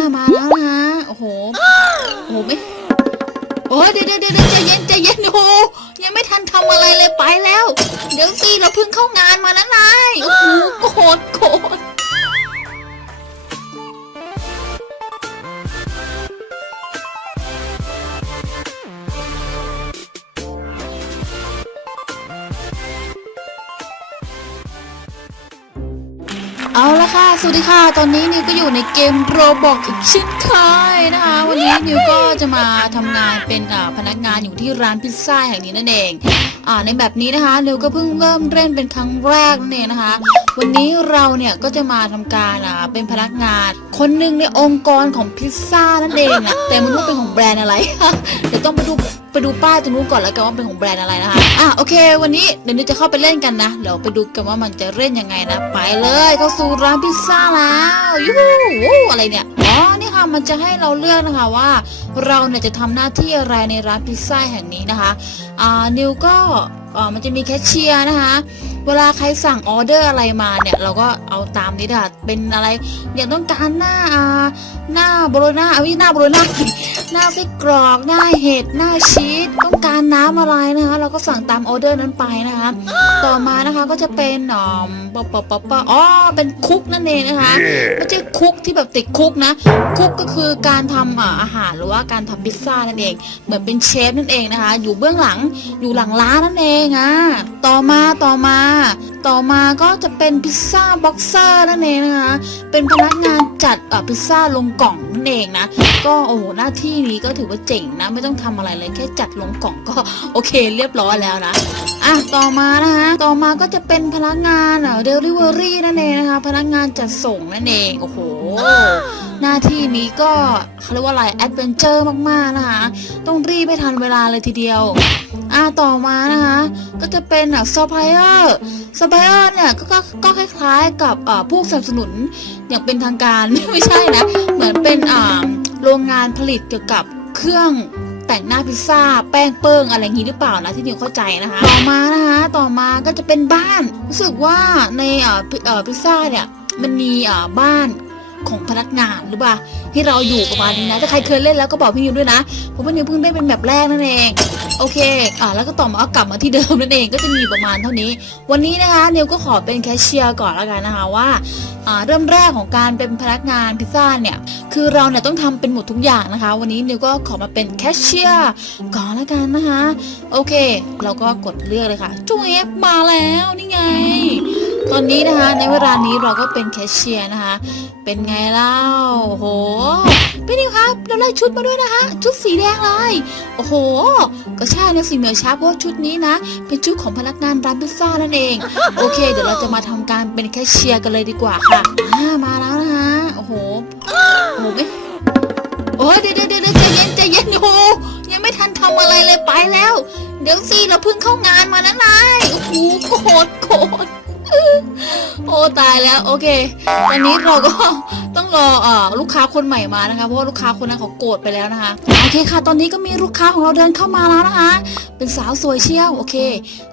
ามาแล้วนะฮะโอ้โห โอ้โหไม่โอ้ยเดี๋ยวเดี๋ยวเดี๋ยวใจเย็นใจเย็นโอ้โหยังไม่ทันทำอะไรเลยไปแล้ว เดี๋ยวสิเราเพิ่งเข้างานมานะนายโอ้โหโกรธโกรธ เอาละค่ะ สวัสดีค่ะ ตอนนี้นิวก็อยู่ในเกมโรบอกอีกเช่นเคยนะคะ วันนี้นิวก็จะมาทำงานเป็นอ่าพนักงานอยู่ที่ร้านพิซซ่าแห่งนี้นั่นเอง ในแบบนี้นะคะนิวก็เพิ่งเริ่มเล่นเป็นครั้งแรกนั่นเองนะคะ วันนี้เราเนี่ยก็จะมาทำการอ่าเป็นพนักงาน คนหนึ่งในองค์กรของพิซซ่านั่นเองนะแต่ม่รู้เป็นของแบรนด์อะไรเดี๋ยวต้องไปดูไปดูป้ายตรงนู้นก่อนแล้วกันว่าเป็นของแบรนด์อะไรนะคะอะโอเค วันนี้เดี๋ยวนิวจะเข้าไปเล่นกันนะเดี๋ยวไปดูกันว่ามันจะเล่นยังไงนะไปเลยเข้าสู่ร้านพิซซ่าแล้วยูหูวู้อะไรเนี่ยอ๋อนี่ค่ะมันจะให้เราเลือกนะคะว่า เราเนี่ยจะทำหน้าที่อะไรในร้านพิซซ่าแห่งนี้นะคะ อ่านิวก็อ่ามันจะมีแคชเชียร์นะคะ เวลาใครสั่งออเดอร์อะไรมาเนี่ย เราก็เอาตามนี้ค่ะเป็นอะไรอยากต้องการหน้าอ่าหน้าโบโลน่าเอาหน้าโบโลน่าหน้าไส้กรอกหน้าเห็ดหน้าชีสต้องการน้ำอะไรนะคะ เราก็สั่งตามออเดอร์นั้นไปนะคะ ต่อมานะคะก็จะเป็นหนอมปะปะปะปะอ๋อเป็นคุกนั่นเองนะคะไม่ใช่คุกที่แบบติดคุกนะ คุกก็คือการทำอ่าอาหารหรือว่าการทำพิซซ่านั่นเอง เหมือนเป็นเชฟนั่นเองนะคะ อยู่เบื้องหลังอยู่หลังร้านนั่นเองอะ ต่อมาต่อมา ต่อมาก็จะเป็นพิซซ่าบ็อกเซอร์นั่นเองนะคะ เป็นพนักงานจัดพิซซ่าลงกล่องนั่นเองนะ ก็โอ้โหหน้าที่นี้ก็ถือว่าเจ๋งนะ ไม่ต้องทำอะไรเลยแค่จัดลงกล่องก็โอเคเรียบร้อยแล้วนะอะต่อมานะคะต่อมาก็จะเป็นพนักงานเดลิเวอรี่นั่นเองนะคะ พนักงานจัดส่งนั่นเองโอ้โหหน้าที่นี้ก็เขาเรียกว่าอะไรแอดเวนเจอร์มากๆนะคะ ต้องรีบให้ทันเวลาเลยทีเดียว อะต่อมานะคะ ก็จะเป็นอะซัพพลายเออร์ซัพพลายเออร์เนี่ยก็ก็ก็คล้ายๆกับอ่าผู้สนับสนุนอย่างเป็นทางการ ไม่ใช่นะ เหมือนเป็นอ่าโรงงานผลิตเกี่ยวกับเครื่องแต่งหน้าพิซซ่า แป้งเปิ้งอะไรอย่างนี้หรือเปล่านะที่นิวเข้าใจนะคะ ต่อมานะคะต่อมาก็จะเป็นบ้านรู้สึกว่าในอ่าพิเอ่อพิซซ่าเนี่ยมันมีอ่าบ้านของพนักงานหรือเปล่าที่เราอยู่ประมาณนี้นะถ้าใครเคยเล่นแล้วก็บอกพี่นิวด้วยนะเพราะว่านิวเพิ่งได้เป็นแบบแรกนั่นเอง โอเค อ่าแล้วก็ต่อมาก็กลับมาที่เดิมนั่นเองก็จะมีประมาณเท่านี้ วันนี้นะคะนิวก็ขอเป็นแคชเชียร์ก่อนละกันนะคะว่าอ่าเริ่มแรกของการเป็นพนักงานพิซซ่าเนี่ยคือเราเนี่ยต้องทำเป็นหมดทุกอย่างนะคะ วันนี้นิวก็ขอมาเป็นแคชเชียร์ก่อนละกันนะคะ โอเค เราก็กดเลือกเลยค่ะจุ๊บมาแล้วนี่ไง ตอนนี้นะคะ ในเวลานี้เราก็เป็นแคชเชียร์นะคะ เป็นไงเล่าโหพี่นิวครับเราไล่ชุดมาด้วยนะคะ ชุดสีแดงเลยโอ้โห ก็ใช่นะสิเหมียวช้าเพราะชุดนี้นะ เป็นชุดของพนักงานร้านพิซซ่านั่นเอง โอเค เดี๋ยวเราจะมาทำการเป็นแคชเชียร์กันเลยดีกว่าค่ะอ่ามาแล้วนะคะโอ้โหโอ้โหมโอ้ยเดี๋ยวเดี๋ยวเดี๋ยวใจเย็นใจเย็นโอ้ยังไม่ทันทำอะไรเลยไปแล้ว เดี๋ยวสิเราเพิ่งเข้างานมานะนายโอ้โหโกรธโกรธ โอ้ตายแล้วโอเค ตอนนี้เราก็ ต้องรอเอ่อลูกค้าคนใหม่มานะคะ เพราะว่าลูกค้าคนนั้นเขาโกรธไปแล้วนะคะโอเคค่ะ ตอนนี้ก็มีลูกค้าของเราเดินเข้ามาแล้วนะคะ เป็นสาวสวยเชี่ยวโอเค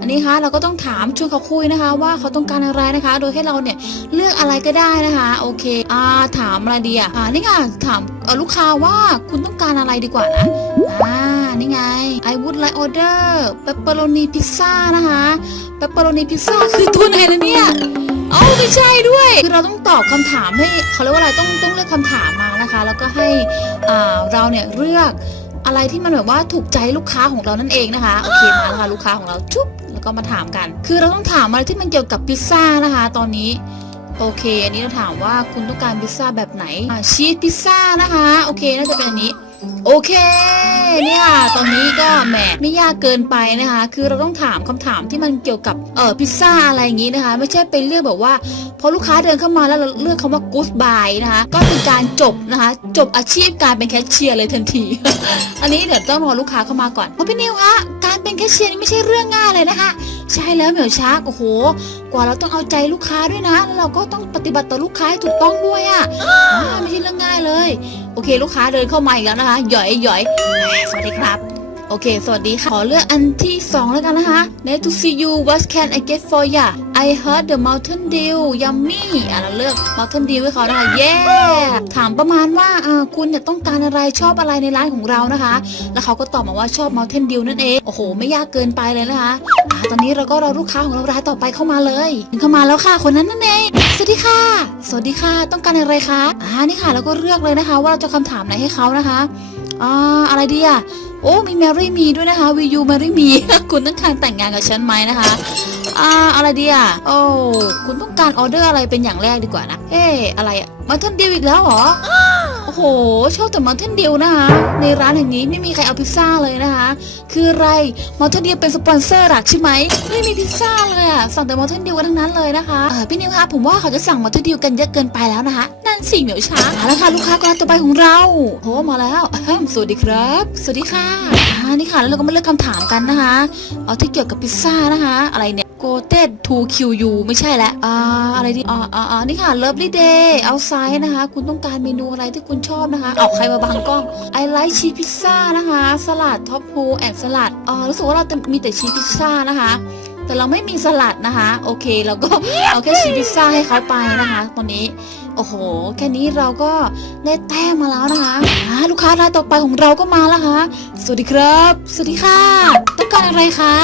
อันนี้คะเราก็ต้องถามชวนเขาคุยนะคะ ว่าเขาต้องการอะไรนะคะ โดยให้เราเนี่ยเลือกอะไรก็ได้นะคะโอเคอ่าถามอะไรดีอะอ่านี่ค่ะถามเออลูกค้าว่าคุณต้องการอะไรดีกว่านะอ่านี่ไง I would like order pepperoni pizza นะคะ pepperoni pizza คือตัวไหนนะเนี่ย เอ้าไม่ใช่ด้วยคือเราต้องตอบคำถามให้เขาเรียกว่าอะไรต้องต้องเลือกคำถามมานะคะ แล้วก็ให้อ่าเราเนี่ยเลือกอะไรที่มันแบบว่าถูกใจลูกค้าของเรานั่นเองนะคะโอเคมาแล้วค่ะลูกค้าของเราชุบแล้วก็มาถามกัน คือเราต้องถามอะไรที่มันเกี่ยวกับพิซซ่านะคะ ตอนนี้โอเค อันนี้เราถามว่าคุณต้องการพิซซ่าแบบไหนชีสพิซซ่านะคะ โอเค น่าจะเป็นอันนี้ โอเค เนี่ยค่ะตอนนี้ก็แหมไม่ยากเกินไปนะคะ คือเราต้องถามคำถามที่มันเกี่ยวกับเออพิซซ่าอะไรอย่างนี้นะคะ ไม่ใช่ไปเลือกแบบว่าพอลูกค้าเดินเข้ามาแล้วเราเลือกคำว่า good bye นะคะ ก็เป็นการจบนะคะ จบอาชีพการเป็นแคชเชียร์เลยทันที อันนี้เดี๋ยวต้องรอลูกค้าเข้ามาก่อนเพราะพี่นิวคะการเป็นแคชเชียร์นี่ไม่ใช่เรื่องง่ายเลยนะคะใช่แล้วเหมียวชักโอ้โห กว่าเราต้องเอาใจลูกค้าด้วยนะ แล้วเราก็ต้องปฏิบัติต่อลูกค้าให้ถูกต้องด้วยอะ่ะไม่ใช่เรื่องง่ายเลย โอเคลูกค้าเดินเข้ามาอีกแล้วนะคะหย่อยหย่อยสวัสดีครับ อโอเค สวัสดีค่ะ ขอเลือกอันที่สองแล้วกันนะคะ Nice to see you what can I get for ya I heard the Mountain Dew yummy อะเราเลือก Mountain Dew ให้เขานะคะ เย้ ถามประมาณว่าอ่าคุณเนี่ยต้องการอะไรชอบอะไรในร้านของเรานะคะ แล้วเขาก็ตอบมาว่าชอบ Mountain Dew นั่นเอง โอ้โห ไม่ยากเกินไปเลยนะคะอ่าตอนนี้เราก็รอลูกค้าของเรารายต่อไปเข้ามาเลยเข้ามาแล้วค่ะ คนนั้นนั่นเองสวัสดีค่ะ สวัสดีค่ะ ต้องการอะไรคะ อ่า นี่ค่ะ แล้วก็เลือกเลยนะคะ ว่าเราจะคำถามไหนให้เขานะคะ อ่า อะไรดีอะ โอ้มีแมรี่มีด้วยนะคะวียูแมรี่มี คุณต้องการแต่งงานกับฉันไหมนะคะอ่าอะไรดีอะโอ้คุณต้องการออเดอร์อะไรเป็นอย่างแรกดีกว่านะเฮ้อะไรอะมาทันดิวอีกแล้วเหรอโอ้โหชอบแต่มาทันดิวนะคะในร้านแห่งนี้ไม่มีใครเอาพิซซ่าเลยนะคะ คืออะไรมาทันดิวเป็นสปอนเซอร์หลักใช่ไหมไม่มีพิซซ่าเลยอะสั่งแต่มาทันดิวกันทั้งนั้นเลยนะคะเออพี่นิวคะผมว่าเขาจะสั่งมาทันดิวกันเยอะเกินไปแล้วนะคะนั่นสิเหมียวช้าเอาละค่ะลูกค้าคนต่อไปของเราโอ้มาแล้ว สวัสดีครับ สวัสดีค่ะอ่านี่ค่ะ แล้วเราก็มาเลือกคำถามกันนะคะ เอาที่เกี่ยวกับพิซซ่านะคะ อะไรเนี่ยโกเต้ทูคิวยูไม่ใช่แล้วอ่าอะไรดีอ่าอ่าอ่านี่ค่ะเลิฟลี่เดย์เอาไซด์นะคะ คุณต้องการเมนูอะไรที่คุณชอบนะคะ เอาใครมาบังกล้องไอไลท์ชีสพิซซ่านะคะสลัดท็อปโฮแอนสลัดอ่ารู้สึกว่าเราจะมีแต่ชีสพิซซ่านะคะแต่เราไม่มีสลัดนะคะ โอเคเราก็เอาแค่ชีสพิซซ่าให้เขาไปนะคะ ตอนนี้ โอ้โห แค่นี้เราก็ได้แต้มมาแล้วนะคะลูกค้ารายต่อไปของเราก็มาแล้วค่ะ สวัสดีครับ สวัสดีค่ะ ต้องการอะไรคะ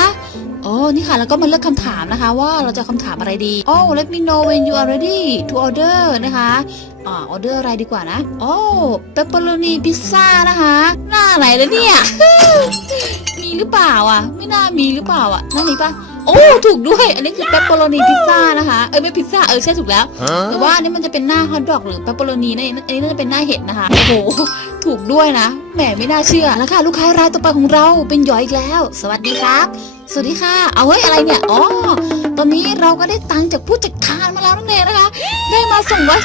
โอ้นี่ค่ะ แล้วก็มาเลือกคำถามนะคะ ว่าเราจะคำถามอะไรดี โอ้ let me know when you are ready to order นะคะอ่าออเดอร์อะไรดีกว่านะ โอ้ pepperoni pizza นะคะ หน้าไหนแล้วเนี่ย มีหรือเปล่าอะ ไม่น่ามีหรือเปล่าอะนั่นนี่ปะ โอ้ถูกด้วย อันนี้คือ pepperoni pizza นะคะ เอ้ยไม่พิซซ่า เออใช่ถูกแล้ว แต่ว่าอันนี้มันจะเป็นหน้าฮอทดอกหรือ pepperoni นั่นเองอันนี้น่าจะเป็นหน้าเห็ดนะคะ โอ้โห ถูกด้วยนะ แหมไม่น่าเชื่อ แล้วค่ะ ลูกค้ารายต่อไปของเราเป็นหยอยอีกแล้ว สวัสดีครับ สวัสดีค่ะ เอาเฮ้ยอะไรเนี่ย อ๋อ ตอนนี้เราก็ได้ตังค์จากผู้จัดการมาแล้วนั่นเองนะคะ ได้มา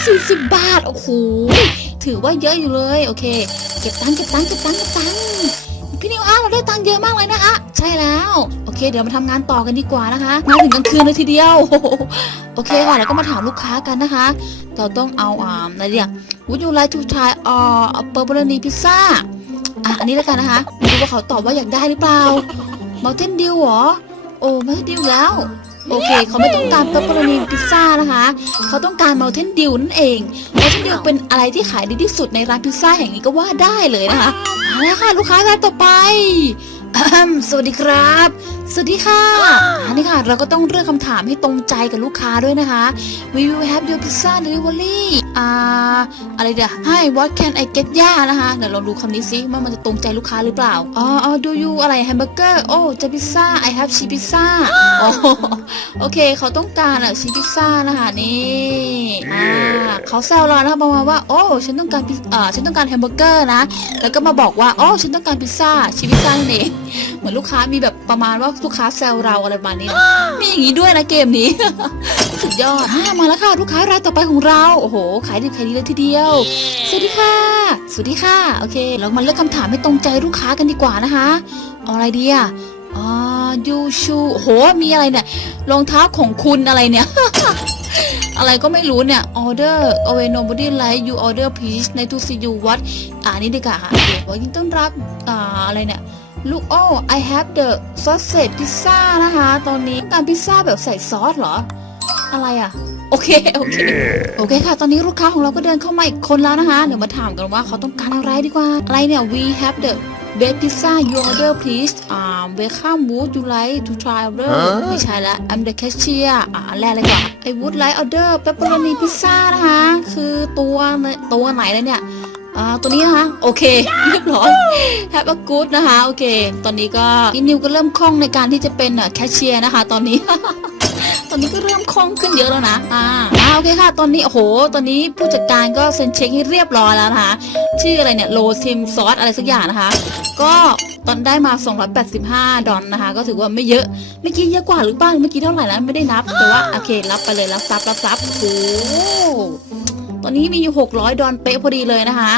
240 บาท โอ้โห ถือว่าเยอะอยู่เลย โอเค เก็บตังค์เก็บตังค์เก็บตังค์เก็บตังค์พี่นิวอ้าวเราได้ตังค์เยอะมากเลยนะคะใช่แล้วโอ เคเดี๋ยวมาทำงานต่อกันดีกว่านะคะมาถึงกลางคืนเลยทีเดียว โอเคค่ะแล้วก็มาถามลูกค้ากันนะคะ เราต้องเอาอ่าอะไรเรียก Would you like to try เอ่อ pepperoni pizza อะอันนี้แล้วกันนะคะไม่รู้ว่าเขาตอบว่าอยากได้หรือเปล่า Mountain Dew เหรอ โอ้ Mountain Dew แล้วโอเค เขาไม่ต้องการ pepperoni pizza นะคะ เขาต้องการ Mountain Dew นั่นเอง Mountain Dew เป็นอะไรที่ขายดีที่สุดในร้านพิซซ่าแห่งนี้ก็ว่าได้เลยนะคะเอาละค่ะ ลูกค้ารายต่อไปอะฮัมสวัสดีครับสวัสดีค่ะอันนี้ค่ะ เราก็ต้องเลือกคำถามให้ตรงใจกับลูกค้าด้วยนะคะ We will have your pizza delivery อ่าอะไรเดี๋ยวให้ what can I get ย่านะคะเดี๋ยวลองดูคำนี้ซิว่ามันจะตรงใจลูกค้าหรือเปล่า อ๋ออ๋อ do you อะไรแฮมเบอร์เกอร์ โอ้จะพิซซ่า I have cheese pizza อ๋อโอเค เขาต้องการอะชีสพิซซ่านะคะนี่อ่าเขาแซวเรานะคะประมาณว่า โอ้ฉันต้องการพิซอ่าฉันต้องการแฮมเบอร์เกอร์นะ แล้วก็มาบอกว่า โอ้ฉันต้องการพิซซ่าชีสพิซซ่านั่นเองเหมือนลูกค้ามีแบบประมาณว่าลูกค้าแซวเราอะไรประมาณนี้นะมีอย่างนี้ด้วยนะเกมนี้ สุดยอดอ่ามาแล้วค่ะ ลูกค้ารายต่อไปของเราโอ้โหขายดีขายดีเลยทีเดียว สวัสดีค่ะ สวัสดีค่ะโอเค เรามาเลือกคำถามให้ตรงใจลูกค้ากันดีกว่านะคะเอาอะไรดีอะอ่ายูชูโอ้โหมีอะไรเนี่ยรองเท้าของคุณอะไรเนี่ยอะไรก็ไม่รู้เนี่ย order away nobody like you order please ใน to see you what อ่านี่ดีกว่าค่ะเดี๋ยวว่ายินต้อนรับอ่าอะไรเนี่ย ลูกโอ้ I have the sausage pizza นะคะ ตอนนี้การพิซซ่าแบบใส่ซอสเหรอ อะไรอะ โอเค โอเค โอเคค่ะ ตอนนี้ลูกค้าของเราก็เดินเข้ามาอีกคนแล้วนะคะ เดี๋ยวมาถามกันว่าเขาต้องการอะไรดีกว่า อะไรเนี่ย we have the baked pizza you order please อ่า welcome would you like to try order ฮะไม่ใช่ละ I'm the cashier อ่าอันแรกเลยก่อน I would like order pepperoni pizza นะคะ คือตัวตัวไหนเลยเนี่ย อ่าตัวนี้นะคะ โอเคเรียบร้อย Have a good นะคะ โอเค ตอนนี้ก็นิวก็เริ่มคล่องในการที่จะเป็นแคชเชียร์นะคะ ตอนนี้ ตอนนี้ก็เริ่มคล่องขึ้นเยอะแล้วนะอ่าอ่าโอเคค่ะ ตอนนี้โอ้โห ตอนนี้ผู้จัดการก็เซ็นเช็คให้เรียบร้อยแล้วนะคะ ชื่ออะไรเนี่ยโลซิมซอสอะไรสักอย่างนะคะ ก็ตอนได้มา 285 ดอลนะคะ ก็ถือว่าไม่เยอะ เมื่อกี้เยอะกว่าหรือเปล่าเมื่อกี้เท่าไหร่นะ ไม่ได้นับ แต่ว่าโอเครับไปเลย รับซับรับซับโอ้โห ตอนนี้มีอยู่ 600 ดอลเป๊ะพอดีเลยนะคะ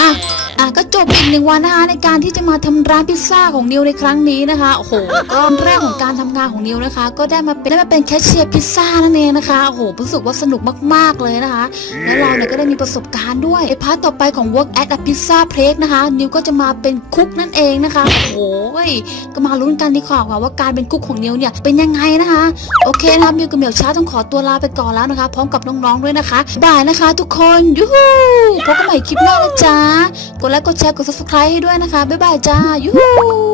อะอะก็จบอีกหนึ่งวันนะคะในการที่จะมาทำร้านพิซซ่าของนิวในครั้งนี้นะคะโอ้โหก็วันแรกของการทำงานของนิวนะคะ ก็ได้มาเป็นได้มาเป็นแคชเชียร์พิซซ่านั่นเองนะคะโอ้โหรู้สึกว่าสนุกมากๆเลยนะคะ แล้วเราเนี่ยก็ได้มีประสบการณ์ด้วยในพาร์ทต่อไปของ Work at a Pizza Place นะคะ นิวก็จะมาเป็นคุกนั่นเองนะคะโอ้โหก็มาลุ้นกันดีกว่าว่าการเป็นคุกของนิวเนี่ยเป็นยังไงนะคะ โอเคนะคะมิวกับเหมียวช้าต้องขอตัวลาไปก่อนแล้วนะคะ พร้อมกับน้องๆด้วยนะคะบายนะคะทุกคนยูฮูพบกันใหม่คลิปหน้านะจ๊ะ กดไลค์กดแชร์กด subscribe ให้ด้วยนะคะ บ๊ายบายจ้ายูฮู